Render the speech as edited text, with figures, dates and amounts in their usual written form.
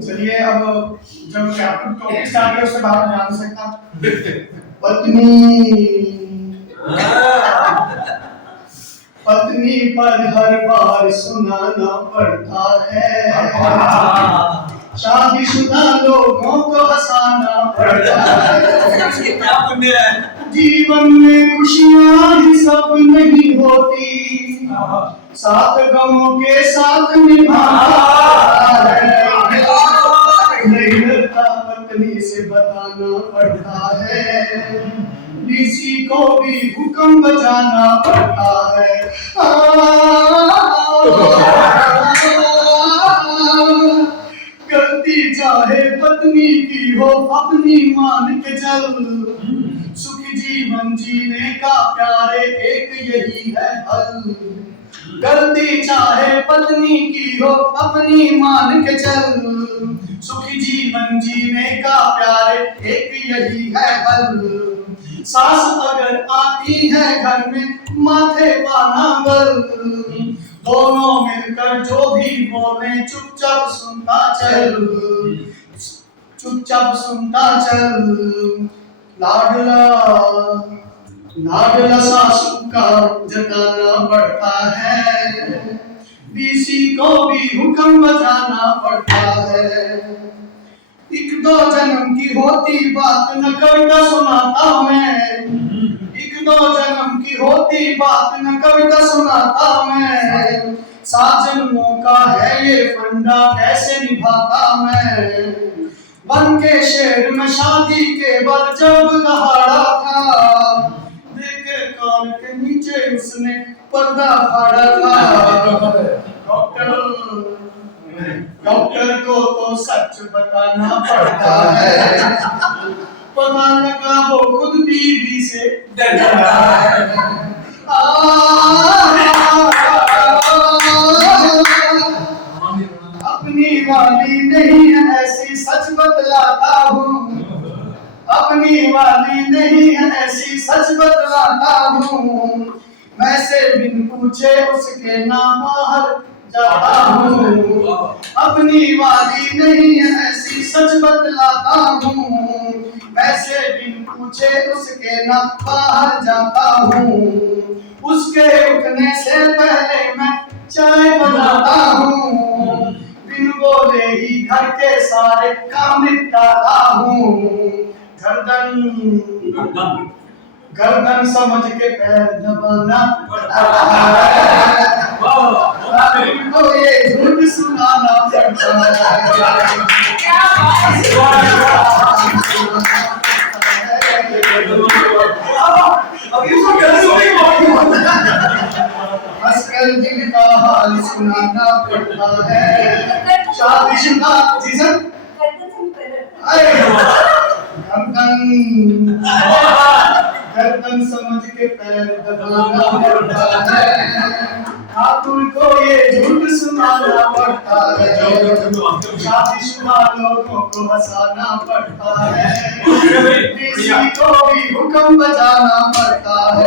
चलिए अब जब चैप्टर टॉपिक स्टार्ट है उससे बाहर जान सकता पत्नी पत्नी पर हर बार सुनाना पड़ता है, शादीशुदा लोगों को हंसाना पड़ता है, जीवन में खुशियां ही सब नहीं होती, साथ गमों के साथ निभाना है, नहीं लगता पत्नी से बताना पड़ता है, किसी को भी हुक्म बजाना पड़ता है। गलती चाहे पत्नी की हो अपनी मान के चल, सुखी जीवन जीने का प्यारे एक यही है हल। गलती चाहे पत्नी की हो अपनी मान के चल, सुखी जीवन जीने का प्यारे एक यही है हल। सास अगर आती है घर में माथे पाना बल, दोनों मिलकर जो भी बोले चुपचाप सुनता चल, चुपचाप सुनता चल। लाडला लाडला सासू का जताना पड़ता है, किसी को भी हुक्म बजाना पड़ता है। एक दो जन्म की होती बात न कविता सुनाता मैं, एक दो जन्म की होती बात न कविता सुनाता मैं, 7 जन्मों का है ये फंडा कैसे निभाता मैं। बन के शेर में शादी के बाद जब दहाड़ा था, देखे कान के नीचे उसने पर्दा फाड़ा था। डॉक्टर को तो सच बताना पड़ता है, पता लगा वो खुद बीवी से डरता है। अपनी वाली नहीं है ऐसी सच बतलाता हूँ, अपनी वाली नहीं है ऐसी सच बतलाता हूँ, मैं से बिन पूछे उसके नाम बाहर जाता हूँ। अपनी वाली नहीं है ऐसी सच बतलाता हूँ, वैसे बिन पूछे उसके नाम बाहर जाता हूँ। उसके उठने से पहले मैं चाय बनाता हूँ, बिन बोले ही घर के सारे काम निपटाता हूँ। गर्दन समझ के पैर दबाना पड़ता है, तो ये झूठ सुनाना पड़ता है। हंसकर दिल का हाल सुनाना पड़ता है। शादीशुदा जीसन गर्दन समझ के पैर दबाना पड़ता है, ठाकुर को ये झूठ सुनाना पड़ता है, शादीशुदा लोगों को हंसाना पड़ता है, किसी को भी हुक्म बजाना पड़ता है।